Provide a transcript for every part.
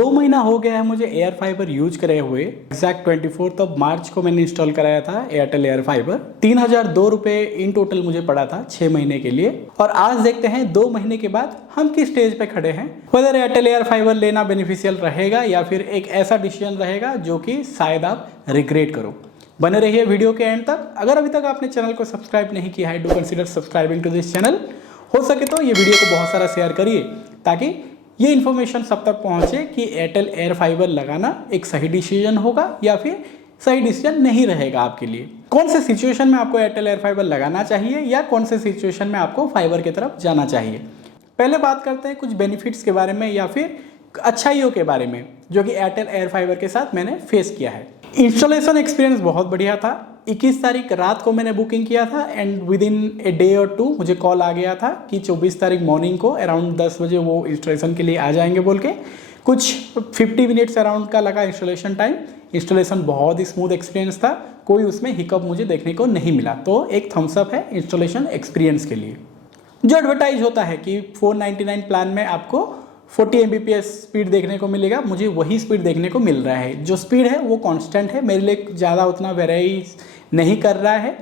2 महीना हो गया है मुझे एयर फाइबर यूज करे हुए। एग्जैक्ट 24 मार्च को मैंने इंस्टॉल कराया था एयरटेल एयर फाइबर। 3002 रुपये इन टोटल मुझे पड़ा था 6 महीने के लिए। और आज देखते हैं 2 महीने के बाद हम किस स्टेज पे खड़े हैं, वेदर एयरटेल एयर फाइबर लेना बेनिफिशियल रहेगा या फिर एक ऐसा डिसीजन रहेगा जो कि शायद आप रिग्रेट करो। बने रहिए वीडियो के एंड तक। अगर अभी तक आपने चैनल को सब्सक्राइब नहीं किया है, do consider subscribing to this channel. हो सके तो ये वीडियो को बहुत सारा शेयर करिए ताकि ये इन्फॉर्मेशन सब तक पहुंचे कि एयरटेल एयर फाइबर लगाना एक सही डिसीजन होगा या फिर सही डिसीजन नहीं रहेगा आपके लिए। कौन से सिचुएशन में आपको एयरटेल एयर फाइबर लगाना चाहिए या कौन से सिचुएशन में आपको फाइबर की तरफ जाना चाहिए। पहले बात करते हैं कुछ बेनिफिट्स के बारे में या फिर अच्छाइयों के बारे में जो कि एयरटेल एयर फाइबर के साथ मैंने फेस किया है। इंस्टॉलेशन एक्सपीरियंस बहुत बढ़िया था। 21 तारीख रात को मैंने बुकिंग किया था and with in a day और 2 मुझे कॉल आ गया था कि 24 तारीख मॉर्निंग को अराउंड 10 बजे वो इंस्टॉलेशन के लिए आ जाएंगे बोल के। कुछ 50 मिनट्स अराउंड का लगा इंस्टॉलेशन टाइम। इंस्टॉलेशन बहुत ही स्मूथ एक्सपीरियंस था, कोई उसमें हिकअप मुझे देखने को नहीं मिला। तो एक थम्स अप है इंस्टॉलेशन एक्सपीरियंस के लिए। जो एडवर्टाइज होता है कि 499 प्लान में आपको 40 Mbps स्पीड देखने को मिलेगा, मुझे वही स्पीड देखने को मिल रहा है। जो स्पीड है वो कांस्टेंट है, मेरे लिए ज़्यादा उतना वेरी नहीं कर रहा है।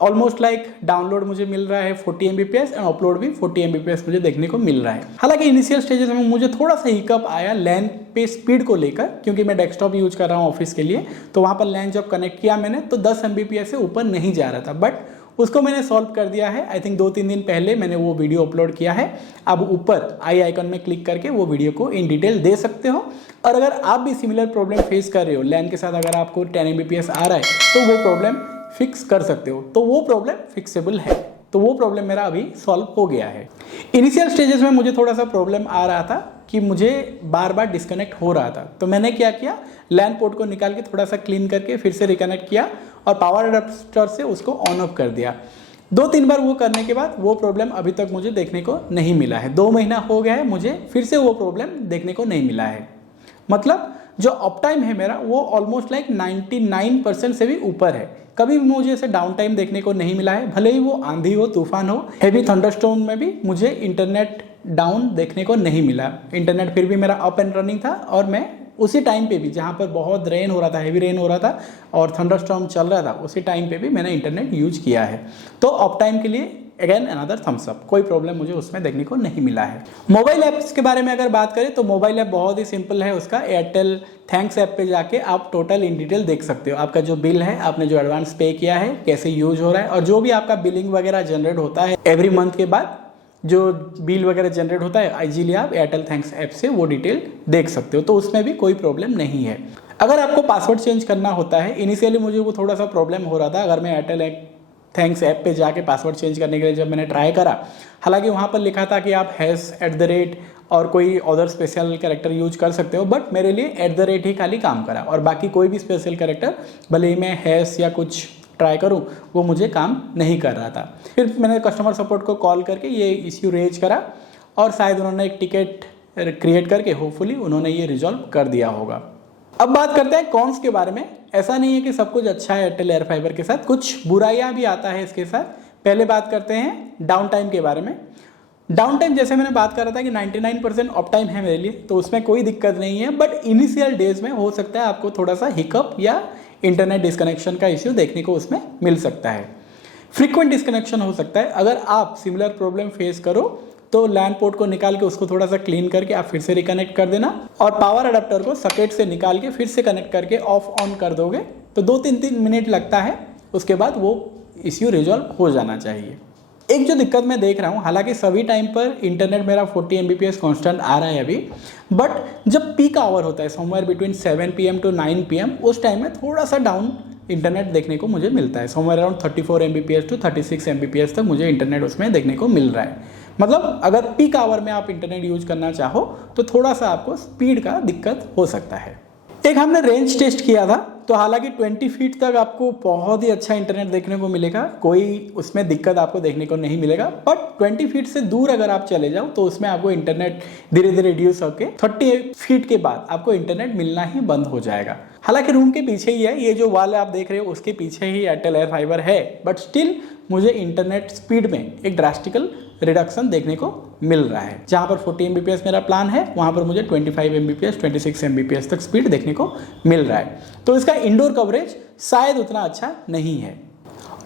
ऑलमोस्ट लाइक डाउनलोड मुझे मिल रहा है 40 Mbps एंड अपलोड भी 40 Mbps मुझे देखने को मिल रहा है। हालांकि इनिशियल स्टेजेस में मुझे थोड़ा सा हिकअप आया लैन पे स्पीड को लेकर, क्योंकि मैं डेस्कटॉप यूज कर रहा हूँ ऑफिस के लिए। तो वहाँ पर लैन जब कनेक्ट किया मैंने तो 10 Mbps से ऊपर नहीं जा रहा था, बट उसको मैंने सॉल्व कर दिया है। आई थिंक 2-3 दिन पहले मैंने वो वीडियो अपलोड किया है। अब ऊपर आई आइकन में क्लिक करके वो वीडियो को इन डिटेल दे सकते हो। और अगर आप भी सिमिलर प्रॉब्लम फेस कर रहे हो लैन के साथ, अगर आपको 10 Mbps आ रहा है तो वो प्रॉब्लम फिक्स कर सकते हो। तो वो प्रॉब्लम फिक्सेबल है। तो वो प्रॉब्लम मेरा अभी सॉल्व हो गया है। इनिशियल स्टेजेस में मुझे थोड़ा सा प्रॉब्लम आ रहा था कि मुझे बार बार डिस्कनेक्ट हो रहा था। तो मैंने क्या किया, लैन पोर्ट को निकाल के थोड़ा सा क्लीन करके फिर से रिकनेक्ट किया और पावर अडैप्टर से उसको ऑन ऑफ कर दिया। 2-3 बार वो करने के बाद वो प्रॉब्लम अभी तक मुझे देखने को नहीं मिला है। 2 महीना हो गया है, मुझे फिर से वो प्रॉब्लम देखने को नहीं मिला है। मतलब जो अप टाइम है मेरा वो ऑलमोस्ट लाइक 99% से भी ऊपर है। कभी भी मुझे ऐसे डाउन टाइम देखने को नहीं मिला है। भले ही वो आंधी हो, तूफान हो, हेवी थंडरस्टॉर्म में भी मुझे इंटरनेट डाउन देखने को नहीं मिला। इंटरनेट फिर भी मेरा अप एंड रनिंग था और मैं उसी टाइम पे भी जहाँ पर बहुत रेन हो रहा था, हेवी रेन हो रहा था और थंडरस्टॉर्म चल रहा था, उसी टाइम पे भी मैंने इंटरनेट यूज किया है। तो अप टाइम के लिए अगेन अनदर थम्स अप, कोई प्रॉब्लम मुझे उसमें देखने को नहीं मिला है। मोबाइल ऐप्स के बारे में अगर बात करें तो मोबाइल ऐप बहुत ही सिंपल है उसका। एयरटेल थैंक्स ऐप पे जाके आप टोटल इन डिटेल देख सकते हो। आपका जो बिल है, आपने जो एडवांस पे किया है, कैसे यूज हो रहा है, और जो भी आपका बिलिंग वगैरह जनरेट होता है एवरी मंथ के बाद जो बिल वगैरह जनरेट होता है, इजीली आप एयरटेल थैंक्स ऐप से वो डिटेल देख सकते हो। तो उसमें भी कोई प्रॉब्लम नहीं है। अगर आपको पासवर्ड चेंज करना होता है, इनिशियली मुझे वो थोड़ा सा प्रॉब्लम हो रहा था। अगर मैं एयरटेल थैंक्स ऐप पे जाके पासवर्ड चेंज करने के लिए जब मैंने ट्राई करा, हालांकि वहाँ पर लिखा था कि आप #@ और कोई अदर स्पेशल कैरेक्टर यूज कर सकते हो, बट मेरे लिए @ ही खाली काम करा और बाकी कोई भी स्पेशल कैरेक्टर भले ही मैं हैश या कुछ ट्राई करूं वो मुझे काम नहीं कर रहा था। फिर मैंने कस्टमर सपोर्ट को कॉल करके ये इश्यू रेज करा और शायद उन्होंने एक टिकट क्रिएट करके होपफुली उन्होंने ये रिजॉल्व कर दिया होगा। अब बात करते हैं कॉन्स के बारे में। ऐसा नहीं है कि सब कुछ अच्छा है एयरटेल एयर फाइबर के साथ, कुछ बुराइयां भी आता है इसके साथ। पहले बात करते हैं डाउन टाइम के बारे में। डाउन टाइम जैसे मैंने बात कर रहा था कि 99% अप टाइम है मेरे लिए, तो उसमें कोई दिक्कत नहीं है। बट इनिशियल डेज में हो सकता है आपको थोड़ा सा हिकअप या इंटरनेट डिस्कनेक्शन का इश्यू देखने को उसमें मिल सकता है। फ्रीक्वेंट डिस्कनेक्शन हो सकता है। अगर आप सिमिलर प्रॉब्लम फेस करो तो लैन पोर्ट को निकाल के उसको थोड़ा सा क्लीन करके आप फिर से रिकनेक्ट कर देना और पावर अडेप्टर को सॉकेट से निकाल के फिर से कनेक्ट करके ऑफ ऑन कर दोगे तो 2-3 मिनट लगता है। उसके बाद वो इश्यू रिजॉल्व हो जाना चाहिए। एक जो दिक्कत मैं देख रहा हूँ, हालांकि सभी टाइम पर इंटरनेट मेरा 40 Mbps कांस्टेंट आ रहा है अभी, बट जब पीक आवर होता है somewhere between 7 PM to 9 PM, उस टाइम में थोड़ा सा डाउन इंटरनेट देखने को मुझे मिलता है। Somewhere around 34 Mbps to 36 Mbps तक मुझे इंटरनेट उसमें देखने को मिल रहा है। मतलब अगर पीक आवर में आप इंटरनेट यूज करना चाहो तो थोड़ा सा आपको स्पीड का दिक्कत हो सकता है। एक हमने रेंज टेस्ट किया था, तो हालांकि 20 फीट तक आपको बहुत ही अच्छा इंटरनेट देखने को मिलेगा, कोई उसमें दिक्कत आपको देखने को नहीं मिलेगा। बट 20 फीट से दूर अगर आप चले जाओ तो उसमें आपको इंटरनेट धीरे धीरे रिड्यूस होकर 30 फीट के बाद आपको इंटरनेट मिलना ही बंद हो जाएगा। हालांकि रूम के पीछे ही है, ये जो वाल आप देख रहे हो उसके पीछे ही एयरटेल एयर फाइबर है, बट स्टिल मुझे इंटरनेट स्पीड में एक ड्रास्टिकल रिडक्शन देखने को मिल रहा है। जहां पर 40 Mbps मेरा प्लान है, वहां पर मुझे 25 Mbps 26 Mbps तक स्पीड देखने को मिल रहा है। तो इसका इंडोर कवरेज शायद उतना अच्छा नहीं है।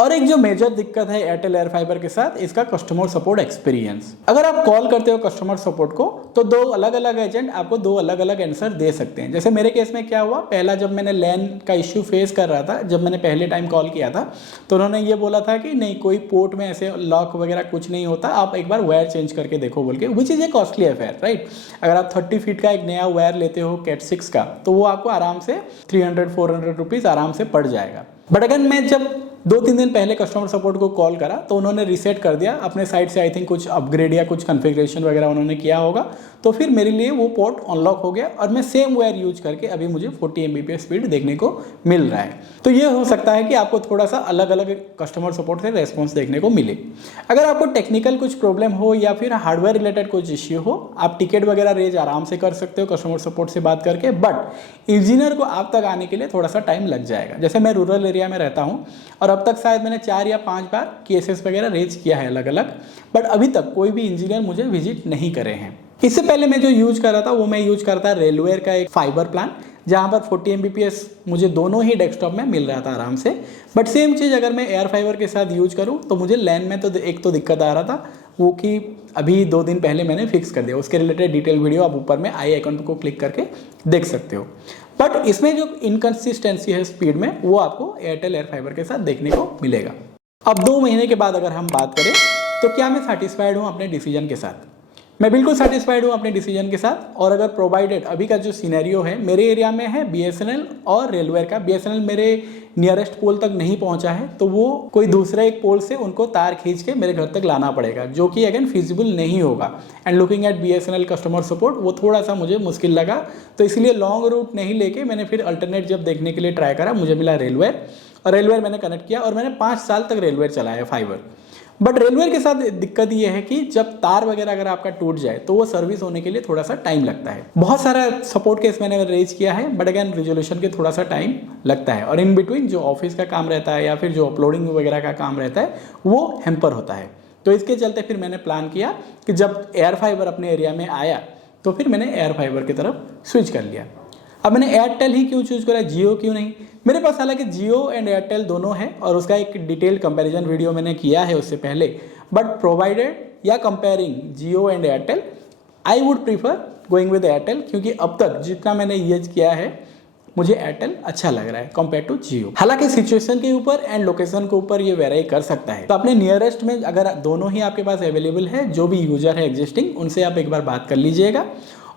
और एक जो मेजर दिक्कत है एयरटेल एयर फाइबर के साथ, इसका कस्टमर सपोर्ट एक्सपीरियंस। अगर आप कॉल करते हो कस्टमर सपोर्ट को, तो दो अलग अलग एजेंट आपको दो अलग अलग आंसर दे सकते हैं। जैसे मेरे केस में क्या हुआ, पहला जब मैंने लैन का इश्यू फेस कर रहा था, जब मैंने पहले टाइम कॉल किया था, तो उन्होंने ये बोला था कि नहीं, कोई पोर्ट में ऐसे लॉक वगैरह कुछ नहीं होता, आप एक बार वायर चेंज करके देखो बोल के, which is a costly affair, right. अगर आप 30 फीट का एक नया वायर लेते हो कैट 6 का, तो वो आपको आराम से 300-400 रुपीज़ आराम से पड़ जाएगा। बट अगर मैं जब 2-3 दिन पहले कस्टमर सपोर्ट को कॉल करा, तो उन्होंने रीसेट कर दिया अपने साइड से, आई थिंक कुछ अपग्रेड या कुछ कॉन्फ़िगरेशन वगैरह उन्होंने किया होगा, तो फिर मेरे लिए वो पोर्ट अनलॉक हो गया और मैं सेम वायर यूज करके अभी मुझे 40 Mbps स्पीड देखने को मिल रहा है। तो ये हो सकता है कि आपको थोड़ा सा अलग अलग कस्टमर सपोर्ट से रेस्पॉन्स देखने को मिले। अगर आपको टेक्निकल कुछ प्रॉब्लम हो या फिर हार्डवेयर रिलेटेड कुछ इश्यू हो, आप टिकट वगैरह रेज आराम से कर सकते हो कस्टमर सपोर्ट से बात करके, बट इंजीनियर को आप तक आने के लिए थोड़ा सा टाइम लग जाएगा। जैसे मैं रूरल एरिया में रहता हूँ और अब तक शायद मैंने 4 या 5 बार केसेस वगैरह रेज किया है अलग अलग, बट अभी तक कोई भी इंजीनियर मुझे विजिट नहीं करे हैं। इससे पहले मैं जो यूज कर रहा था, वो मैं यूज करता रेलवेयर का एक फाइबर प्लान, जहाँ पर 40 Mbps मुझे दोनों ही डेस्कटॉप में मिल रहा था आराम से। बट सेम चीज़ अगर मैं एयर फाइबर के साथ यूज करूँ, तो मुझे लैन में तो एक तो दिक्कत आ रहा था, वो कि अभी 2 दिन पहले मैंने फिक्स कर दिया। उसके रिलेटेड डिटेल वीडियो आप ऊपर में आई आइकन को क्लिक करके देख सकते हो। बट इसमें जो इनकन्सिस्टेंसी है स्पीड में, वो आपको एयरटेल एयर फाइबर के साथ देखने को मिलेगा। अब 2 महीने के बाद अगर हम बात करें, तो क्या मैं सेटिस्फाइड हूँ अपने डिसीजन के साथ? मैं बिल्कुल सेटिस्फाइड हूँ अपने डिसीजन के साथ। और अगर प्रोवाइडेड अभी का जो सिनेरियो है मेरे एरिया में है BSNL और रेलवेयर का, BSNL मेरे नियरेस्ट पोल तक नहीं पहुँचा है, तो वो कोई दूसरे एक पोल से उनको तार खींच के मेरे घर तक लाना पड़ेगा, जो कि अगेन फिजिबल नहीं होगा। And looking at BSNL customer support, वो थोड़ा सा मुझे मुश्किल लगा, तो इसलिए लॉन्ग रूट नहीं लेके मैंने फिर अल्टरनेट जब देखने के लिए ट्राई करा, मुझे मिला रेलवेयर। और रेलवेयर मैंने कनेक्ट किया और मैंने 5 साल तक रेलवेयर चलाया फाइबर। बट रेलवेयर के साथ दिक्कत ये है कि जब तार वगैरह अगर आपका टूट जाए, तो वो सर्विस होने के लिए थोड़ा सा टाइम लगता है। बहुत सारा सपोर्ट केस मैंने रेज किया है, बट अगेन रिजोल्यूशन के थोड़ा सा टाइम लगता है। और इन बिटवीन जो ऑफिस का काम रहता है या फिर जो अपलोडिंग वगैरह का काम रहता है, वो हैम्पर होता है। तो इसके चलते फिर मैंने प्लान किया कि जब एयर फाइबर अपने एरिया में आया, तो फिर मैंने एयर फाइबर की तरफ स्विच कर लिया। अब मैंने एयरटेल ही क्यों चूज करा, जियो क्यों नहीं? मेरे पास हालांकि जियो एंड एयरटेल दोनों है और उसका एक डिटेल कंपैरिजन वीडियो मैंने किया है उससे पहले। बट प्रोवाइडेड या comparing Jio and Airtel, I would prefer going with Airtel, क्योंकि अब तक जितना मैंने यूज किया है, मुझे एयरटेल अच्छा लग रहा है कंपेयर टू जियो। हालांकि सिचुएशन के ऊपर एंड लोकेशन के ऊपर ये वेरी कर सकता है। तो अपने नियरेस्ट में अगर दोनों ही आपके पास अवेलेबल है, जो भी यूजर है एग्जिस्टिंग, उनसे आप एक बार बात कर लीजिएगा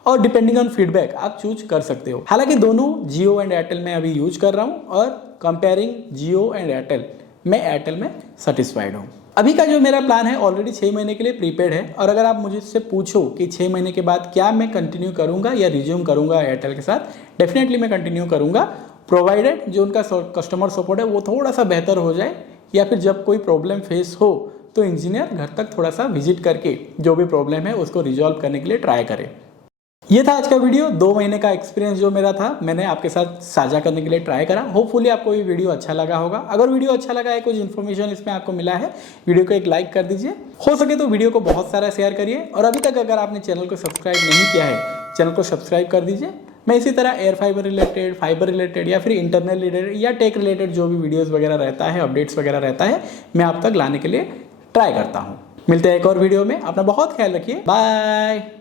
और डिपेंडिंग ऑन फीडबैक आप चूज कर सकते हो। हालांकि दोनों जियो एंड एयरटेल में अभी यूज कर रहा हूँ और कंपेयरिंग जियो एंड एयरटेल, मैं एयरटेल में सेटिस्फाइड हूँ। अभी का जो मेरा प्लान है ऑलरेडी 6 महीने के लिए प्रीपेड है। और अगर आप मुझसे पूछो कि 6 महीने के बाद क्या मैं कंटिन्यू करूँगा या रिज्यूम करूँगा एयरटेल के साथ, डेफिनेटली मैं कंटिन्यू करूँगा, प्रोवाइडेड जो उनका कस्टमर सपोर्ट है वो थोड़ा सा बेहतर हो जाए, या फिर जब कोई प्रॉब्लम फेस हो तो इंजीनियर घर तक थोड़ा सा विजिट करके जो भी प्रॉब्लम है उसको रिजॉल्व करने के लिए ट्राई करे। ये था आज का वीडियो। 2 महीने का एक्सपीरियंस जो मेरा था, मैंने आपके साथ साझा करने के लिए ट्राई करा। होपफुली आपको ये वीडियो अच्छा लगा होगा। अगर वीडियो अच्छा लगा है, कुछ इन्फॉर्मेशन इसमें आपको मिला है, वीडियो को एक लाइक कर दीजिए। हो सके तो वीडियो को बहुत सारा शेयर करिए। और अभी तक अगर आपने चैनल को सब्सक्राइब नहीं किया है, चैनल को सब्सक्राइब कर दीजिए। मैं इसी तरह air fibre related, fibre related या फिर इंटरनेट रिलेटेड या टेक रिलेटेड जो भी वीडियोज़ वगैरह रहता है, अपडेट्स वगैरह रहता है, मैं आप तक लाने के लिए ट्राई करता हूँ। मिलते हैं एक और वीडियो में। अपना बहुत ख्याल रखिए। बाय।